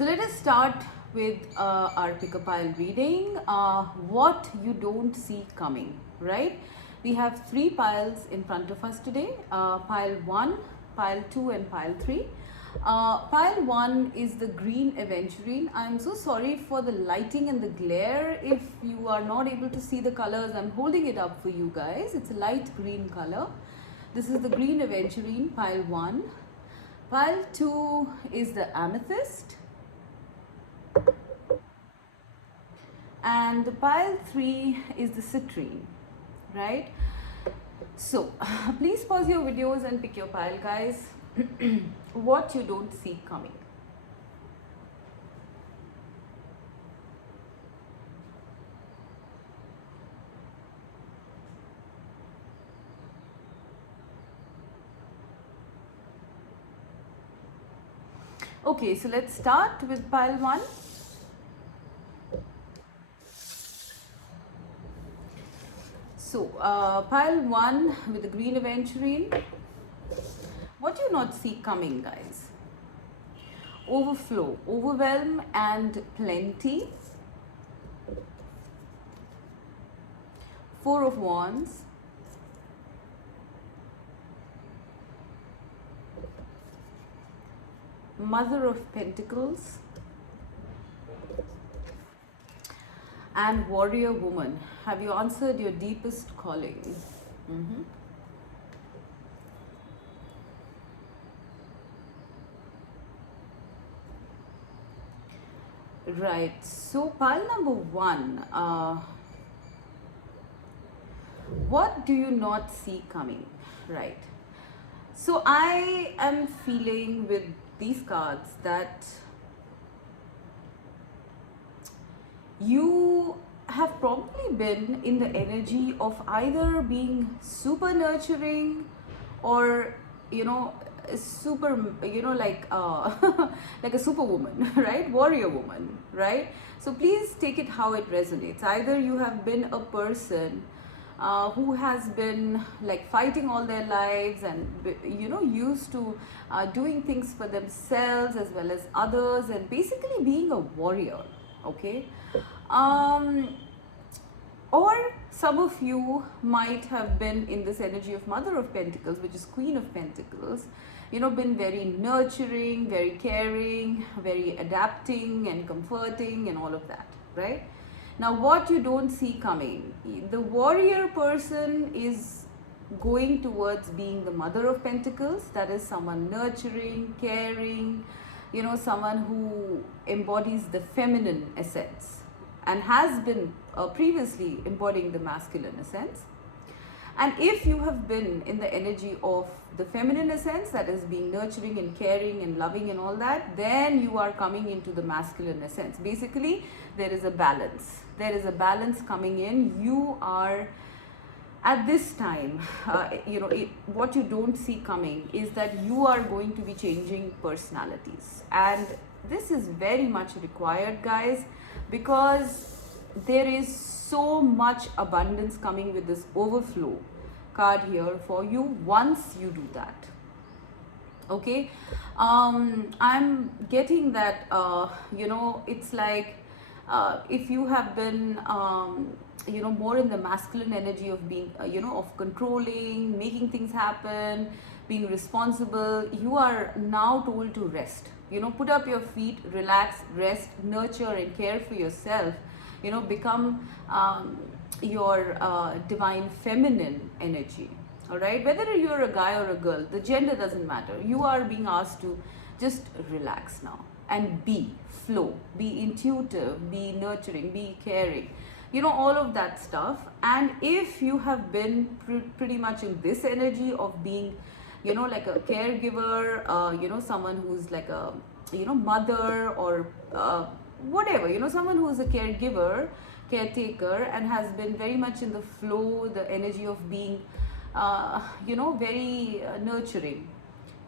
So let us start with our pick a pile reading. What you don't see coming, right? We have three piles in front of us today, pile 1, pile 2 and pile 3. Pile 1 is the green aventurine. I'm so sorry for the lighting and the glare. If you are not able to see the colors, I'm holding it up for you guys. It's a light green color. This is the green aventurine, pile 1. Pile 2 is the amethyst. And the pile 3 is the citrine, right? So please pause your videos and pick your pile, guys. What you don't see coming. Okay, so let's start with pile 1. So pile 1 with the green aventurine. What do you not see coming, guys? Overflow, overwhelm and plenty. 4 of Wands. Mother of Pentacles. And warrior woman. Have you answered your deepest calling? Right. So pile number 1. What do you not see coming? Right. So I am feeling with these cards that you have probably been in the energy of either being super nurturing or super like like a superwoman, right? Warrior woman, right? So please take it how it resonates. Either you have been a person who has been like fighting all their lives and used to doing things for themselves as well as others and basically being a warrior, okay? Or some of you might have been in this energy of Mother of Pentacles, which is Queen of Pentacles, been very nurturing, very caring, very adapting and comforting and all of that, right? Now, what you don't see coming, the warrior person is going towards being the Mother of Pentacles, that is someone nurturing, caring, someone who embodies the feminine essence and has been previously embodying the masculine essence. And if you have been in the energy of the feminine essence, that is being nurturing and caring and loving and all that, then you are coming into the masculine essence. Basically, there is a balance. There is a balance coming in. You are at this time, what you don't see coming is that you are going to be changing personalities. And this is very much required, guys, because there is so much abundance coming with this overflow card here for you once you do that. Okay, I'm getting that it's like if you have been more in the masculine energy of being of controlling, making things happen, being responsible, you are now told to rest. Put up your feet, relax, rest, nurture and care for yourself. Become your divine feminine energy. All right, whether you're a guy or a girl, the gender doesn't matter. You are being asked to just relax now and flow, be intuitive, be nurturing, be caring, all of that stuff. And if you have been pretty much in this energy of being like a caregiver, someone who's like a mother or whatever, someone who's a caregiver, caretaker, and has been very much in the flow, the energy of being very nurturing,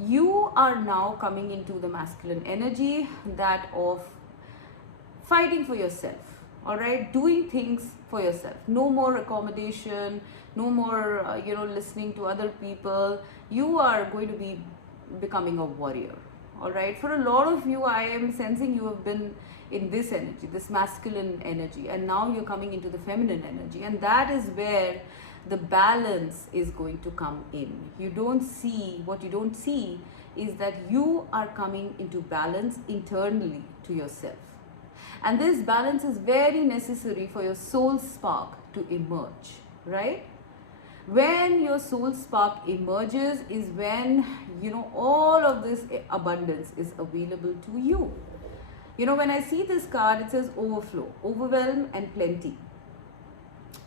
you are now coming into the masculine energy, that of fighting for yourself. All right, doing things for yourself. No more accommodation, no more listening to other people. You are going to be becoming a warrior. All right, for a lot of you, I am sensing you have been in this energy, this masculine energy, and now you're coming into the feminine energy, and that is where the balance is going to come in. You don't see, what you don't see is that you are coming into balance internally to yourself. And this balance is very necessary for your soul spark to emerge, right? When your soul spark emerges is when, all of this abundance is available to you. When I see this card, it says overflow, overwhelm, and plenty.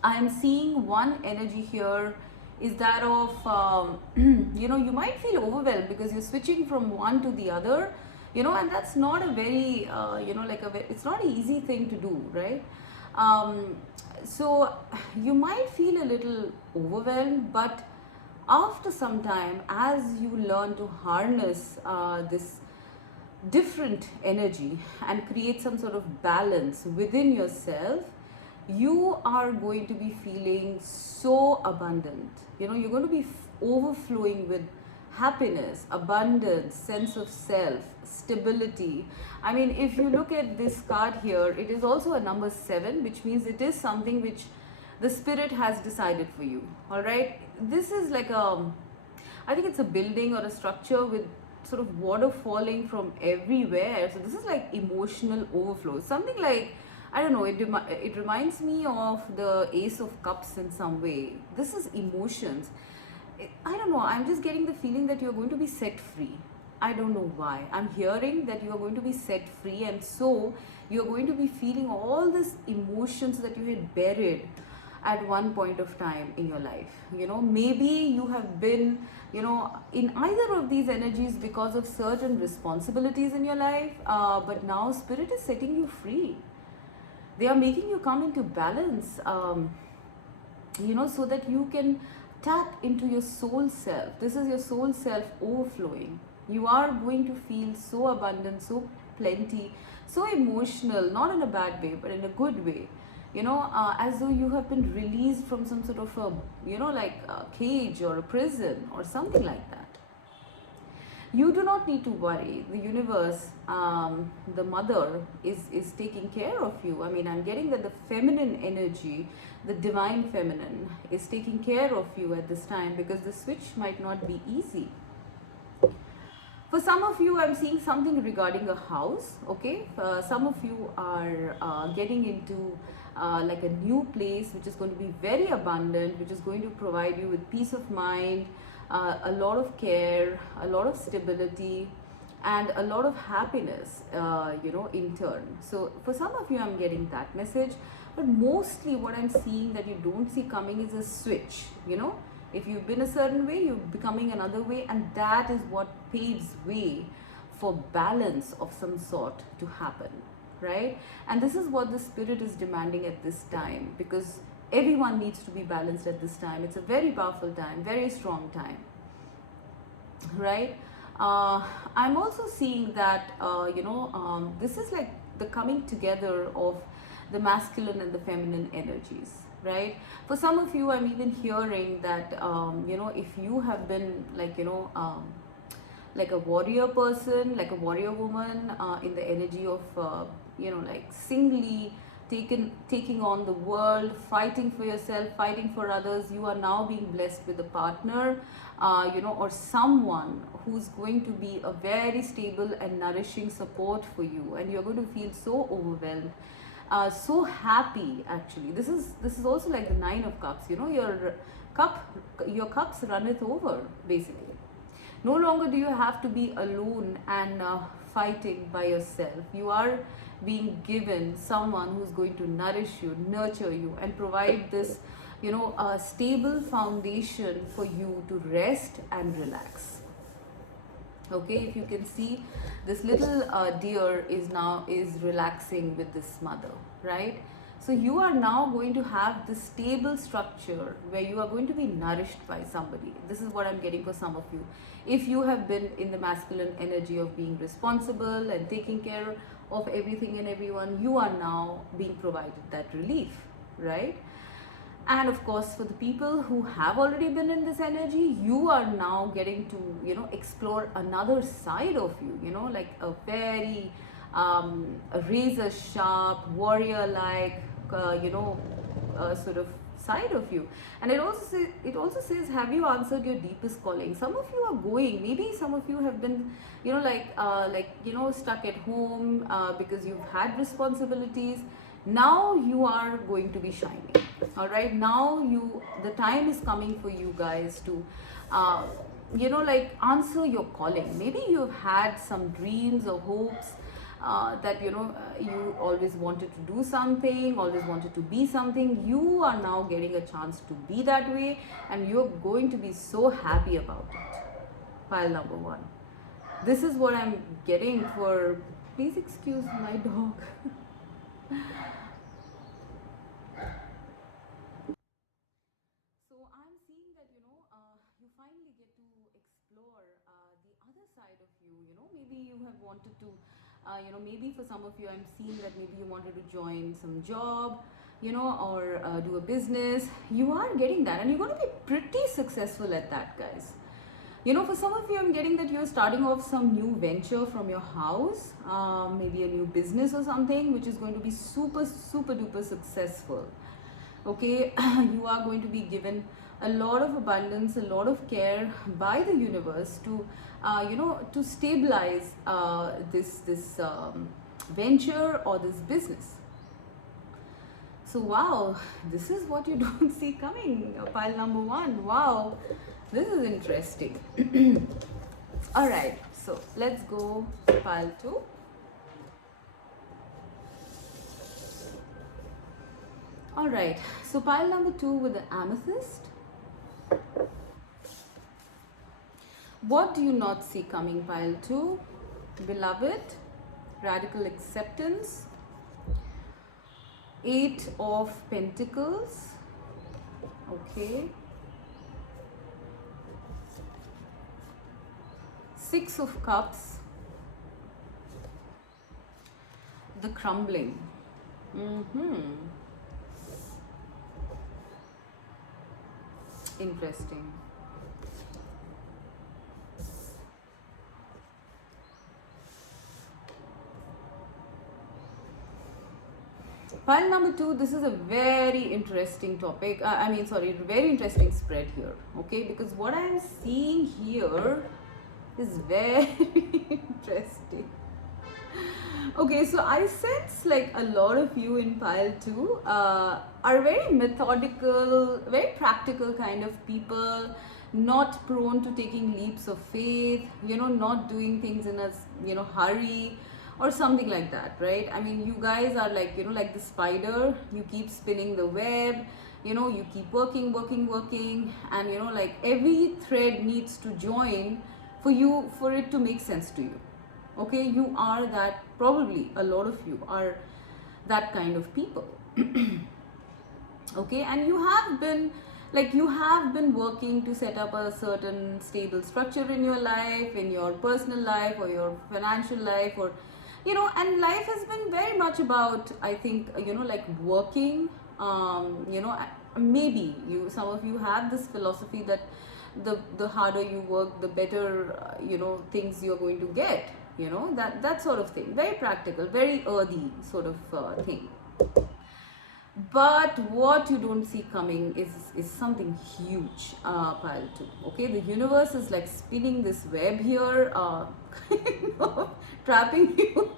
I am seeing one energy here is that of, you might feel overwhelmed because you're switching from one to the other, and that's not a very, it's not an easy thing to do, right? So you might feel a little overwhelmed, but after some time, as you learn to harness this different energy and create some sort of balance within yourself, you are going to be feeling so abundant. You're going to be overflowing with happiness, abundance, sense of self, stability. I mean, if you look at this card here, it is also a number 7, which means it is something which the spirit has decided for you. All right, this is like I think it's a building or a structure with sort of water falling from everywhere. So this is like emotional overflow, something like, I don't know, it reminds me of the Ace of Cups in some way. This is emotions. I don't know, I'm just getting the feeling that you're going to be set free. I don't know why. I'm hearing that you are going to be set free, and so you're going to be feeling all these emotions that you had buried at one point of time in your life. Maybe you have been, in either of these energies because of certain responsibilities in your life, but now Spirit is setting you free. They are making you come into balance, so that you can tap into your soul self. This is your soul self overflowing. You are going to feel so abundant, so plenty, so emotional, not in a bad way, but in a good way. As though you have been released from some sort of a cage or a prison or something like that. You do not need to worry. The universe, the mother is taking care of you. I mean, I'm getting that the feminine energy, the divine feminine, is taking care of you at this time, because the switch might not be easy. For some of you, I'm seeing something regarding a house, okay? Some of you are getting into like a new place, which is going to be very abundant, which is going to provide you with peace of mind, a lot of care, a lot of stability, and a lot of happiness, in turn. So for some of you, I'm getting that message, but mostly what I'm seeing that you don't see coming is a switch. If you've been a certain way, you're becoming another way, and that is what paves way for balance of some sort to happen, right? And this is what the Spirit is demanding at this time, because everyone needs to be balanced at this time. It's a very powerful time, very strong time, right? I'm also seeing that, this is like the coming together of the masculine and the feminine energies, right? For some of you, I'm even hearing that, if you have been like, like a warrior person, like a warrior woman, in the energy of, like singly taking on the world, fighting for yourself, fighting for others, you are now being blessed with a partner, or someone who's going to be a very stable and nourishing support for you, and you're going to feel so overwhelmed, so happy. Actually, this is also like the 9 of Cups. Your cups runneth over, basically. No longer do you have to be alone and fighting by yourself. You are being given someone who's going to nourish you, nurture you, and provide this, a stable foundation for you to rest and relax. Okay, if you can see, this little deer is relaxing with this mother, right? So you are now going to have this stable structure where you are going to be nourished by somebody. This is what I'm getting for some of you. If you have been in the masculine energy of being responsible and taking care of everything and everyone, you are now being provided that relief, right? And of course, for the people who have already been in this energy, you are now getting to, explore another side of you, like a very a razor sharp, warrior like, sort of side of you. And it also says, have you answered your deepest calling? Some of you are going, maybe some of you have been, stuck at home because you've had responsibilities. Now you are going to be shining. All right, now the time is coming for you guys to answer your calling. Maybe you've had some dreams or hopes that you always wanted to do something, always wanted to be something. You are now getting a chance to be that way, and you're going to be so happy about it. Pile number one, this is what I'm getting for, please excuse my dog. So I'm seeing that you finally get to explore the other side of you. Maybe you have wanted to, maybe for some of you, I'm seeing that maybe you wanted to join some job, or do a business. You are getting that, and you're going to be pretty successful at that, guys. For some of you, I'm getting that you're starting off some new venture from your house, maybe a new business or something, which is going to be super, super duper successful. Okay, you are going to be given a lot of abundance, a lot of care by the universe to, to stabilize this venture or this business. So wow, this is what you don't see coming. Pile number one. Wow, this is interesting. All right, so let's go to pile two. All right, so pile number two with the amethyst. What do you not see coming, pile two? Beloved, radical acceptance, 8 of Pentacles, okay, 6 of Cups, the crumbling. Interesting. Pile number two, this is a very interesting topic. Very interesting spread here. Okay, because what I am seeing here is very interesting. Okay, so I sense like a lot of you in pile two are very methodical, very practical kind of people, not prone to taking leaps of faith, not doing things in a hurry or something like that, right? I mean, you guys are like, like the spider, you keep spinning the web, you keep working, and like every thread needs to join for it to make sense to you. Okay, you are that, probably a lot of you are that kind of people. Okay, and you have been working to set up a certain stable structure in your life, in your personal life or your financial life, or and life has been very much about, I think, like working. Maybe some of you have this philosophy that the harder you work, the better things you're going to get, that sort of thing. Very practical, very earthy sort of thing. But what you don't see coming is something huge, pile two. Okay, the universe is like spinning this web here, trapping you.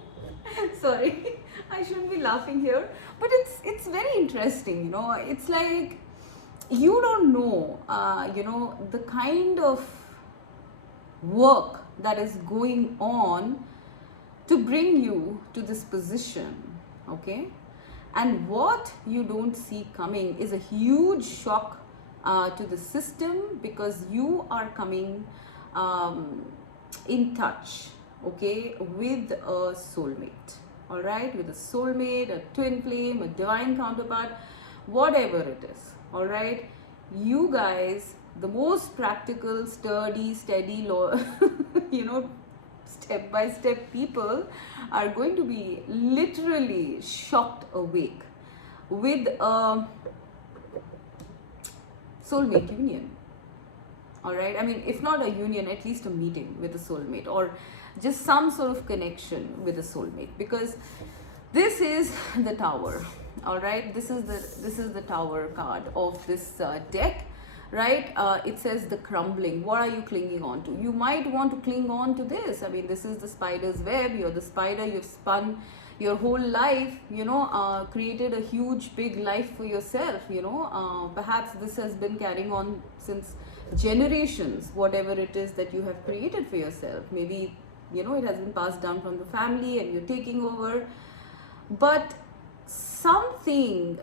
Sorry, I shouldn't be laughing here, but it's very interesting. It's like you don't know, the kind of work that is going on to bring you to this position. Okay. And what you don't see coming is a huge shock to the system, because you are coming in touch, okay, with a soulmate. All right, with a soulmate, a twin flame, a divine counterpart, whatever it is. All right, you guys, the most practical, sturdy, steady, step-by-step people are going to be literally shocked awake with a soulmate union. All right, I mean, if not a union, at least a meeting with a soulmate, or just some sort of connection with a soulmate, because this is the Tower. All right, this is the Tower card of this deck, right? It says the crumbling. What are you clinging on to? You might want to cling on to this. I mean, this is the spider's web. You're the spider. You've spun your whole life, created a huge big life for yourself. Perhaps this has been carrying on since generations, whatever it is that you have created for yourself. Maybe it has been passed down from the family and you're taking over, but something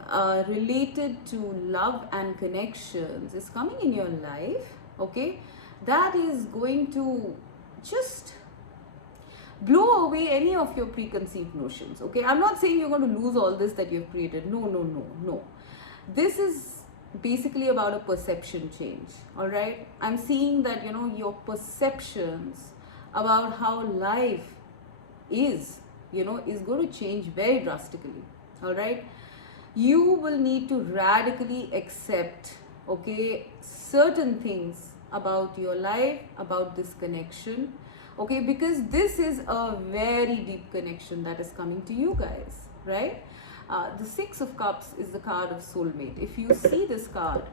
related to love and connections is coming in your life, okay, that is going to just blow away any of your preconceived notions. Okay, I'm not saying you're going to lose all this that you've created. No. This is basically about a perception change. All right, I'm seeing that your perceptions about how life is going to change very drastically. All right, you will need to radically accept, okay, certain things about your life, about this connection, okay, because this is a very deep connection that is coming to you guys, right? The Six of Cups is the card of soulmate. If you see this card,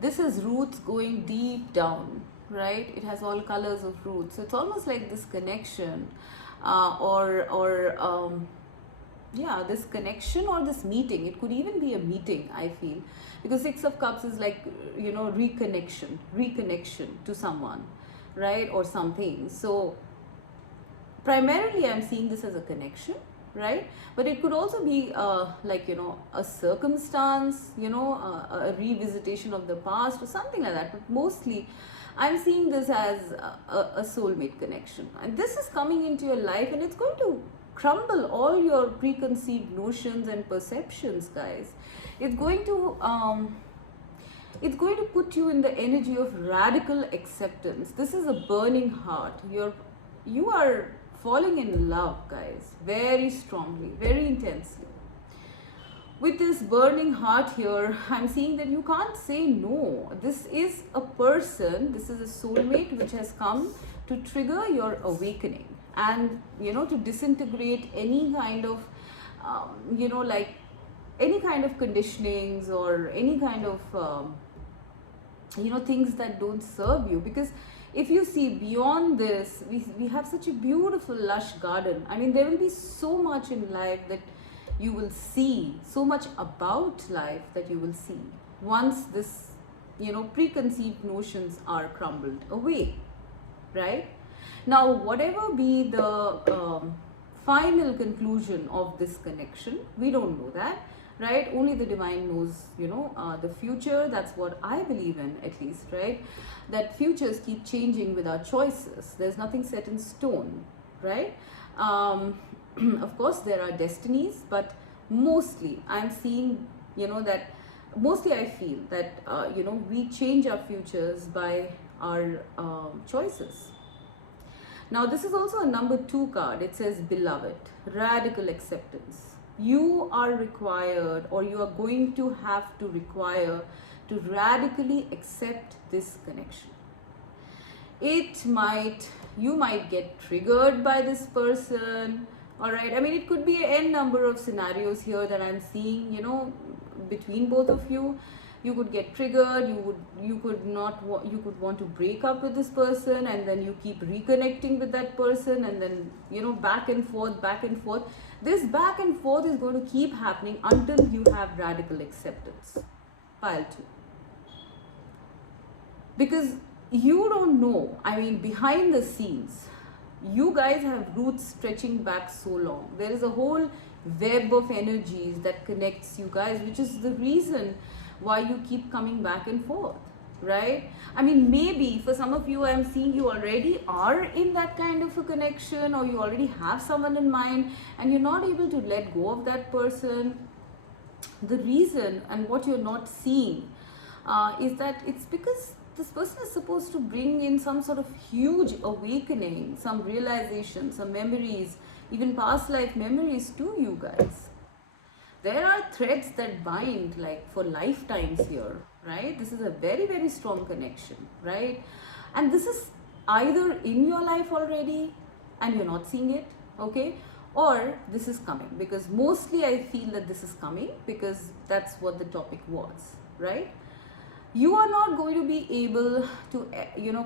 this is roots going deep down, right? It has all colors of roots. So it's almost like this connection, this connection or this meeting. It could even be a meeting, I feel, because Six of Cups is like, reconnection to someone, right, or something. So primarily I'm seeing this as a connection, right? But it could also be a circumstance, a revisitation of the past or something like that. But mostly I'm seeing this as a soulmate connection, and this is coming into your life, and it's going to crumble all your preconceived notions and perceptions, guys. It's going to put you in the energy of radical acceptance. This is a burning heart. You are falling in love, guys, very strongly, very intensely. With this burning heart here, I'm seeing that you can't say no. This is a person, this is a soulmate which has come to trigger your awakening and, to disintegrate any kind of, any kind of conditionings or any kind of, things that don't serve you. Because if you see beyond this, we have such a beautiful lush garden. I mean, there will be so much in life that you will see, so much about life that you will see once this, preconceived notions are crumbled away, right? Now, whatever be the final conclusion of this connection, we don't know that, right? Only the divine knows, the future. That's what I believe in, at least, right? That futures keep changing with our choices. There's nothing set in stone, right? Of course, there are destinies, but mostly I'm seeing, that mostly I feel that, we change our futures by our choices. Now, this is also a number 2 card. It says beloved, radical acceptance. You are required, or you are going to have to require to radically accept this connection. You might get triggered by this person. All right, I mean, it could be n number of scenarios here that I'm seeing, between both of you. You could get triggered, you could want to break up with this person, and then you keep reconnecting with that person, and then, back and forth. This back and forth is going to keep happening until you have radical acceptance. Pile 2. Because you don't know, I mean, behind the scenes, you guys have roots stretching back so long. There is a whole web of energies that connects you guys, which is the reason why you keep coming back and forth, right? I mean, maybe for some of you, I'm seeing you already are in that kind of a connection, or you already have someone in mind and you're not able to let go of that person. The reason and what you're not seeing is that it's because this person is supposed to bring in some sort of huge awakening, some realization, some memories, even past life memories to you guys. There are threads that bind like for lifetimes here, right? This is a very, very strong connection, right? And this is either in your life already and you're not seeing it, okay? Or this is coming, because mostly I feel that this is coming because that's what the topic was, right? You are not going to be able to,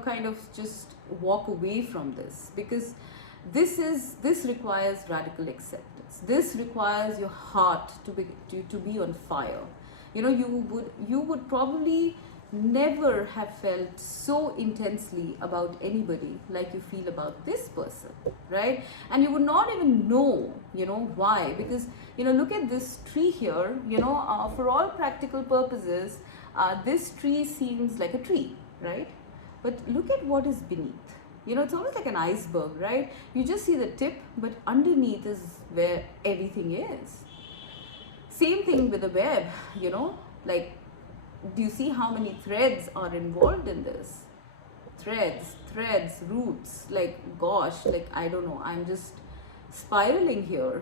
kind of just walk away from this, because this requires radical acceptance. This requires your heart to be on fire. You would probably never have felt so intensely about anybody like you feel about this person, right? And you would not even know, why, because look at this tree here. For all practical purposes, this tree seems like a tree, right? But look at what is beneath. It's almost like an iceberg, right? You just see the tip, but underneath is where everything is. Same thing with the web, like, do you see how many threads are involved in this? Threads, roots, like, gosh, like, I don't know, I'm just spiraling here.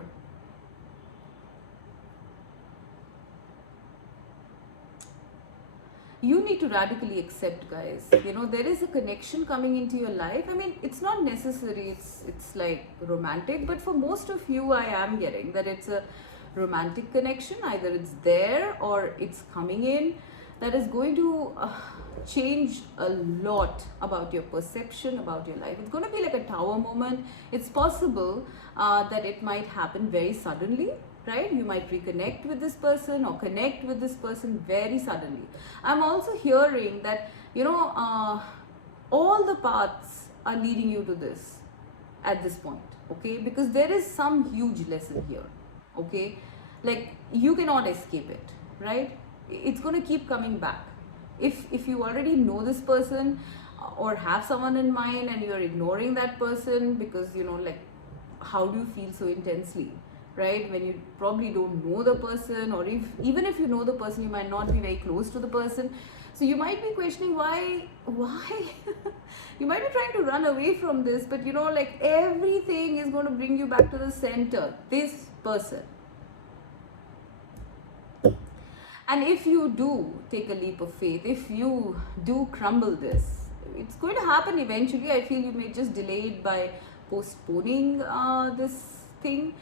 You need to radically accept, guys. There is a connection coming into your life. I mean, it's not necessary, it's like romantic, but for most of you, I am getting that it's a romantic connection. Either it's there or it's coming in, that is going to change a lot about your perception about your life. It's going to be like a tower moment. It's possible that it might happen very suddenly, right? You might reconnect with this person or connect with this person very suddenly. I'm also hearing that, all the paths are leading you to this at this point, okay? Because there is some huge lesson here, okay? Like, you cannot escape it, right? It's going to keep coming back. If you already know this person or have someone in mind and you're ignoring that person because, like, how do you feel so intensely, right? When you probably don't know the person, or even if you know the person, you might not be very close to the person. So you might be questioning why you might be trying to run away from this, but like, everything is going to bring you back to the center, this person. And if you do take a leap of faith, if you do crumble this, it's going to happen eventually. I feel you may just delay it by postponing this thing.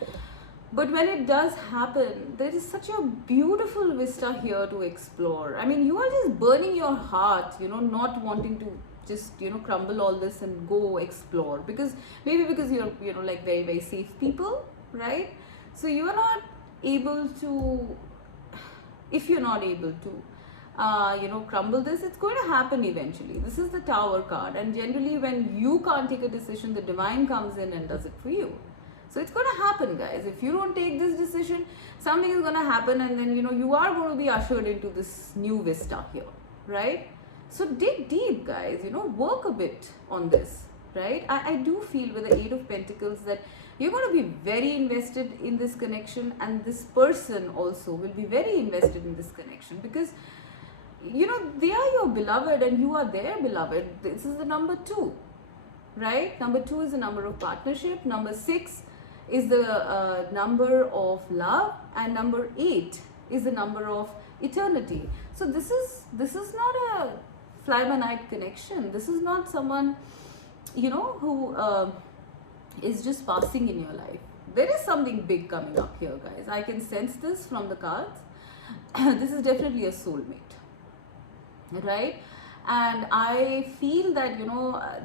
But when it does happen, there is such a beautiful vista here to explore. I mean, you are just burning your heart, not wanting to just, crumble all this and go explore. Because you're, like, very, very safe people, right? So you are not able to, if you're not able to, crumble this, it's going to happen eventually. This is the Tower card. And generally, when you can't take a decision, the divine comes in and does it for you. So it's going to happen, guys. If you don't take this decision, something is going to happen, and then, you are going to be ushered into this new vista here, right? So dig deep, guys, work a bit on this, right? I do feel with the Eight of Pentacles that you're going to be very invested in this connection, and this person also will be very invested in this connection, because, they are your beloved and you are their beloved. This is the number 2, right? Number 2 is the number of partnership. Number 6 is the number of love, and number 8 is the number of eternity. So this is not a fly-by-night connection. This is not someone, who is just passing in your life. There is something big coming up here, guys. I can sense this from the cards. This is definitely a soulmate, right? And I feel that,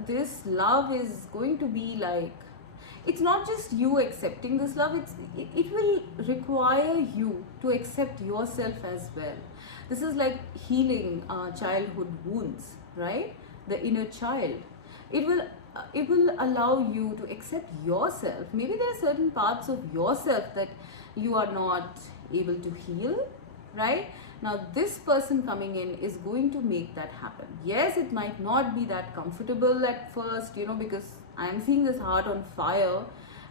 this love is going to be like, it's not just you accepting this love, it will require you to accept yourself as well. This is like healing childhood wounds, right? The inner child. It will allow you to accept yourself. Maybe there are certain parts of yourself that you are not able to heal, right? Now, this person coming in is going to make that happen. Yes, it might not be that comfortable at first, because I am seeing this heart on fire,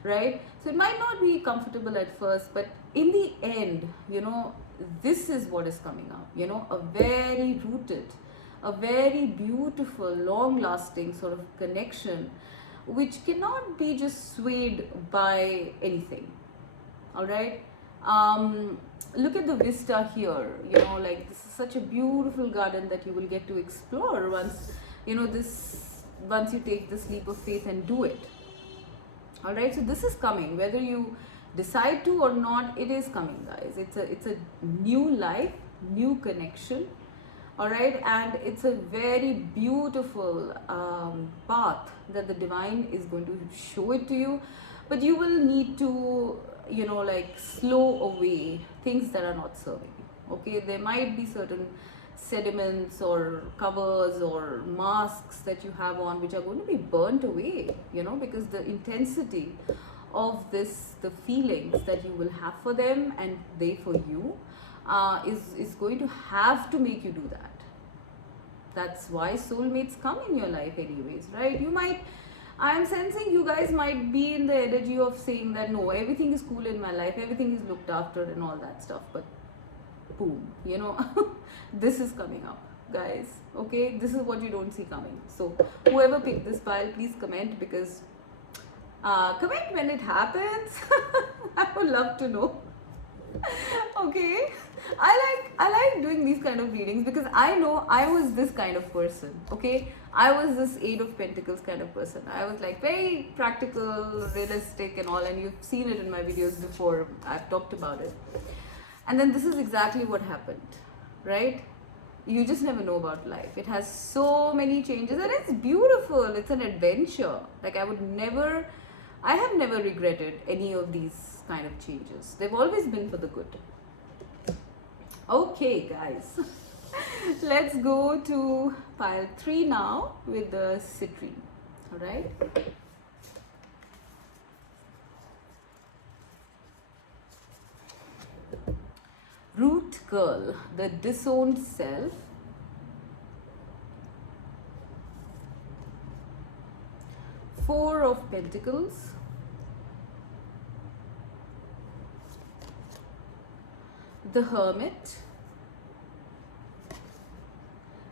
right? So it might not be comfortable at first, but in the end, this is what is coming up, a very rooted, a very beautiful, long-lasting sort of connection, which cannot be just swayed by anything, all right? Look at the vista here, you know, like this is such a beautiful garden that you will get to explore once, you know, once you take this leap of faith and do it. All right, so this is coming, whether you decide to or not, it is coming, guys. It's a new life, new connection. All right, and it's a very beautiful path that the divine is going to show it to you, but you will need to, you know, like slow away things that are not serving you. Okay, there might be certain sediments or covers or masks that you have on which are going to be burnt away, you know, because the intensity of this, the feelings that you will have for them and they for you, is going to have to make you do that. That's why soulmates come in your life anyways, right? You might, I'm sensing you guys might be in the energy of saying that no, everything is cool in my life, everything is looked after and all that stuff, but boom, you know, this is coming up, guys. Okay, this is what you don't see coming. So whoever picked this pile, please comment, because comment when it happens. I would love to know. Okay, I like doing these kind of readings because I know I was this kind of person. Okay, I was this Eight of Pentacles kind of person. I was like very practical, realistic and all, and you've seen it in my videos before. I've talked about it. And then this is exactly what happened, right? You just never know about life. It has so many changes and it's beautiful. It's an adventure. Like I have never regretted any of these kind of changes. They've always been for the good. Okay, guys. Let's go to pile 3 now with the citrine. All right. Root girl, the disowned self. Four of Pentacles. The Hermit.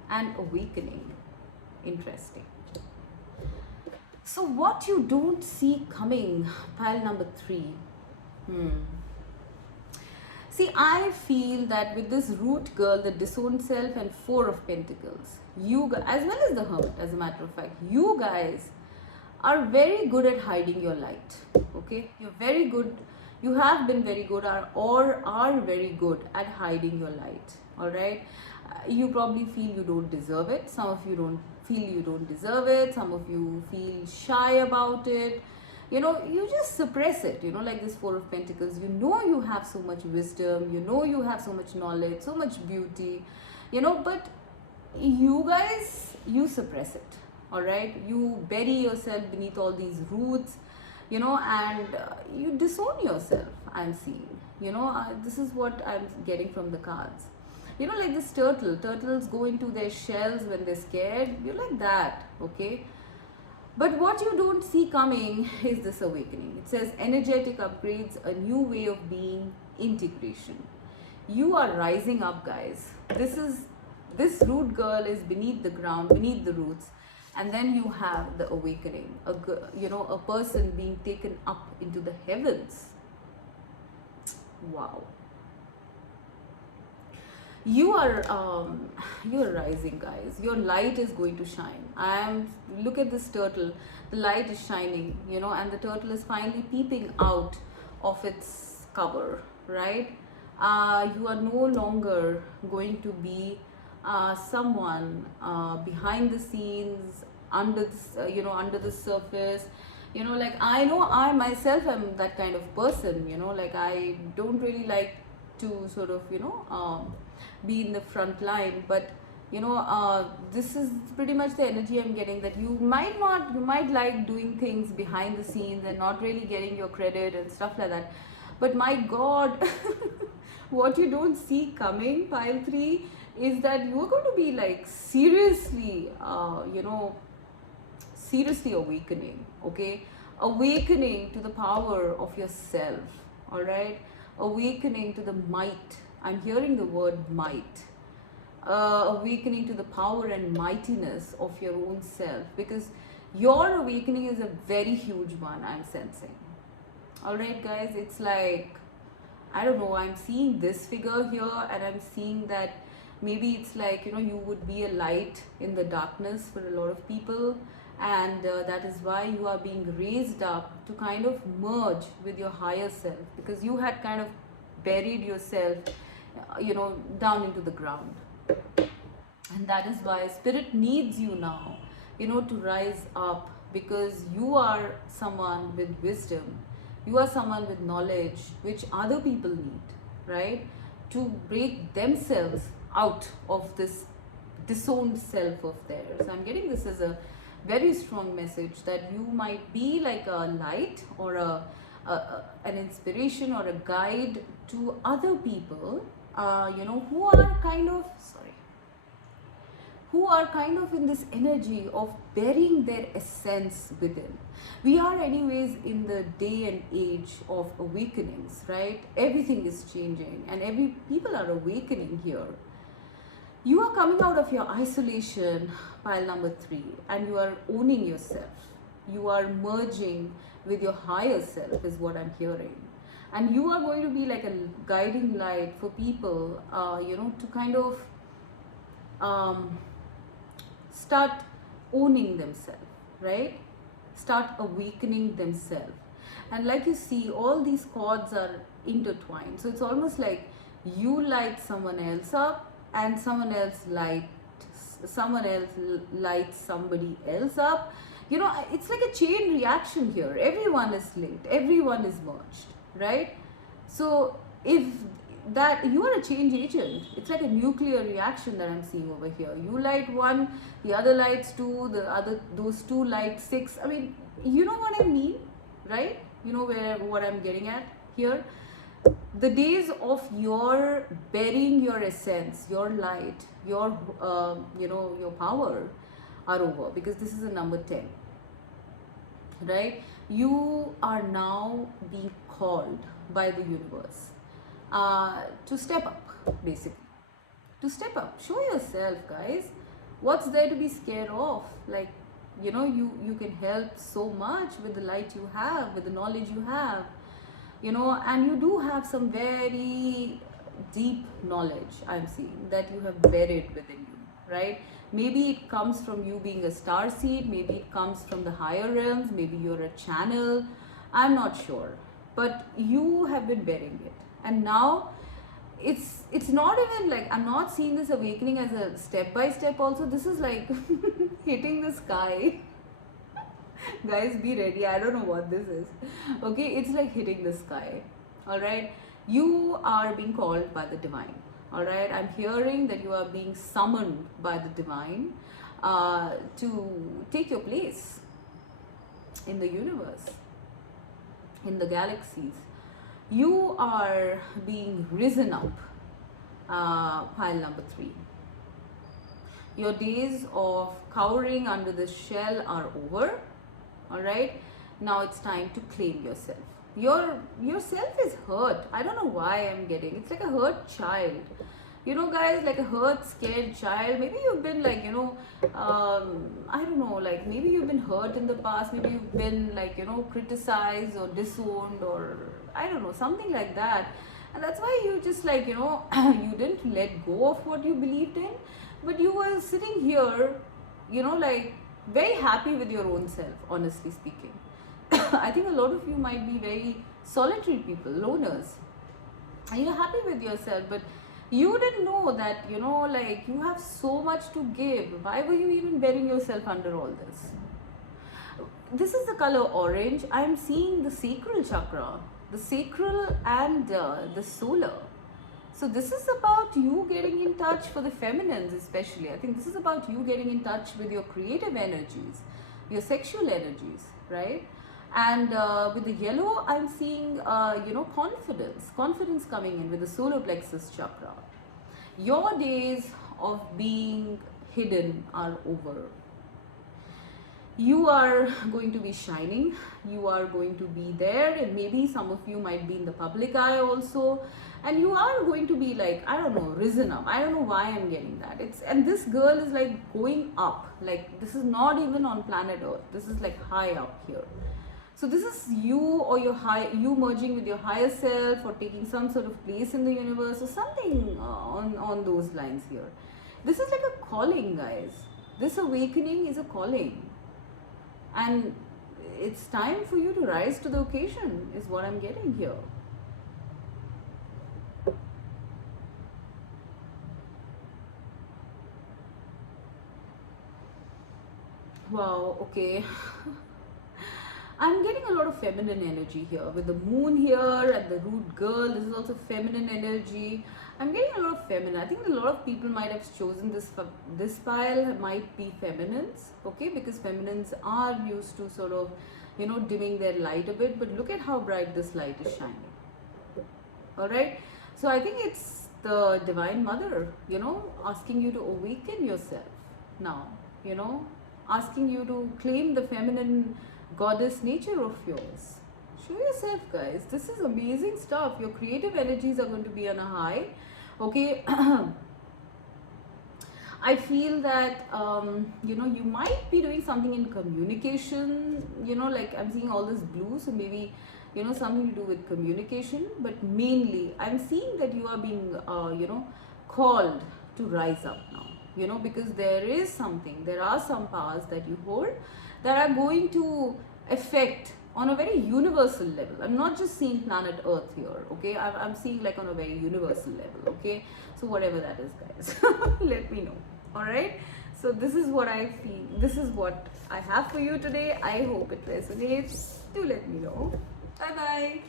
And Awakening. Interesting. So what you don't see coming, pile number 3. See, I feel that with this root girl, the disowned self and Four of Pentacles, you guys, as well as the Hermit, as a matter of fact, you guys are very good at hiding your light. Okay, you're very good. You have been very good or are very good at hiding your light. All right, you probably feel you don't deserve it. Some of you don't feel you don't deserve it. Some of you feel shy about it. You know, you just suppress it, you know, like this Four of Pentacles. You know you have so much wisdom, you know you have so much knowledge, so much beauty, you know, but you guys, you suppress it, all right? You bury yourself beneath all these roots, you know, and you disown yourself, I'm seeing, you know, this is what I'm getting from the cards. You know, like this turtles go into their shells when they're scared, you're like that, okay? But what you don't see coming is this awakening. It says energetic upgrades, a new way of being, integration. You are rising up, guys. This root girl is beneath the ground, beneath the roots. And then you have the awakening, a person being taken up into the heavens. Wow. You're rising, guys. Your light is going to shine. Look at this turtle. The light is shining, you know, and the turtle is finally peeping out of its cover, right? You are no longer going to be someone behind the scenes, under the surface. You know, like I know I myself am that kind of person, you know, like I don't really like to sort of, be in the front line, but this is pretty much the energy I'm getting, that you might like doing things behind the scenes and not really getting your credit and stuff like that, but my god, what you don't see coming, pile 3, is that you are going to be like seriously seriously awakening, okay? Awakening to the power of yourself, all right? Awakening to the might. I'm hearing the word might. Awakening to the power and mightiness of your own self, because your awakening is a very huge one, I'm sensing. All right, guys, it's like, I don't know, I'm seeing this figure here, and I'm seeing that maybe it's like, you would be a light in the darkness for a lot of people, and that is why you are being raised up to kind of merge with your higher self, because you had kind of buried yourself, down into the ground. And that is why spirit needs you now, to rise up, because you are someone with wisdom, you are someone with knowledge which other people need, right, to break themselves out of this disowned self of theirs. I'm getting this as a very strong message that you might be like a light, or an inspiration or a guide to other people, who are kind of, who are kind of in this energy of burying their essence within. We are anyways in the day and age of awakenings, right? Everything is changing, and people are awakening here. You are coming out of your isolation, pile number 3, and you are owning yourself. You are merging with your higher self, is what I'm hearing. And you are going to be like a guiding light for people, to kind of start owning themselves, right? Start awakening themselves. And like you see, all these cords are intertwined. So it's almost like you light someone else up, and someone else lights somebody else up. It's like a chain reaction here. Everyone is linked, everyone is merged, right? So if that you are a change agent, it's like a nuclear reaction that I'm seeing over here. You light 1, the other lights 2, those 2 light 6. I mean, you know what I mean, right? You know what I'm getting at here. The days of your burying your essence, your light, your your power are over, because this is a number 10, right? You are now being called by the universe to step up, basically. To step up, show yourself, guys. What's there to be scared of? Like, you can help so much with the light you have, with the knowledge you have, and you do have some very deep knowledge, I'm seeing, that you have buried within you, right? Maybe it comes from you being a star seed, maybe it comes from the higher realms, maybe you're a channel, I'm not sure, but you have been burying it. And now it's not even like, I'm not seeing this awakening as a step by step also. This is like hitting the sky. Guys, be ready. I don't know what this is. Okay, it's like hitting the sky. All right, you are being called by the divine. All right, I'm hearing that you are being summoned by the divine to take your place in the universe, in the galaxies. You are being risen up, pile number 3. Your days of cowering under the shell are over. All right, now it's time to claim yourself. Yourself is hurt. I don't know why I'm getting, it's like a hurt child, guys, like a hurt, scared child. Maybe you've been like, I don't know, like maybe you've been hurt in the past, maybe you've been like, criticized or disowned, or I don't know, something like that. And that's why you just like, you didn't let go of what you believed in, but you were sitting here, like very happy with your own self, honestly speaking. I think a lot of you might be very solitary people, loners, and you're happy with yourself, but you didn't know that, like you have so much to give. Why were you even burying yourself under all this? This is the color orange. I'm seeing the sacral chakra, the sacral and the solar. So this is about you getting in touch, for the feminines especially. I think this is about you getting in touch with your creative energies, your sexual energies, right? And with the yellow, I'm seeing, confidence coming in with the solar plexus chakra. Your days of being hidden are over. You are going to be shining. You are going to be there, and maybe some of you might be in the public eye also. And you are going to be like, I don't know, risen up. I don't know why I'm getting that. And this girl is like going up. Like, this is not even on planet Earth. This is like high up here. So this is you, or you merging with your higher self, or taking some sort of place in the universe, or something on those lines here. This is like a calling, guys. This awakening is a calling, and it's time for you to rise to the occasion, is what I'm getting here. Wow, okay. I'm getting a lot of feminine energy here with the moon here and the root girl. This is also feminine energy. I'm getting a lot of feminine. I think a lot of people might have chosen this pile might be feminines, okay, because feminines are used to sort of, you know, dimming their light a bit, but look at how bright this light is shining. All right, so I think it's the Divine Mother, you know, asking you to awaken yourself now, you know, asking you to claim the feminine goddess nature of yours. Show yourself, guys. This is amazing stuff. Your creative energies are going to be on a high, okay. I feel that you know, you might be doing something in communication, you know, like I'm seeing all this blue, so maybe, you know, something to do with communication, but mainly I'm seeing that you are being you know, called to rise up now, you know, because there are some powers that you hold that are going to affect on a very universal level. I'm not just seeing planet Earth here, okay, I'm seeing like on a very universal level, okay. So whatever that is, guys, let me know. All right, so this is what I feel, this is what I have for you today. I hope it resonates. Do let me know. Bye bye.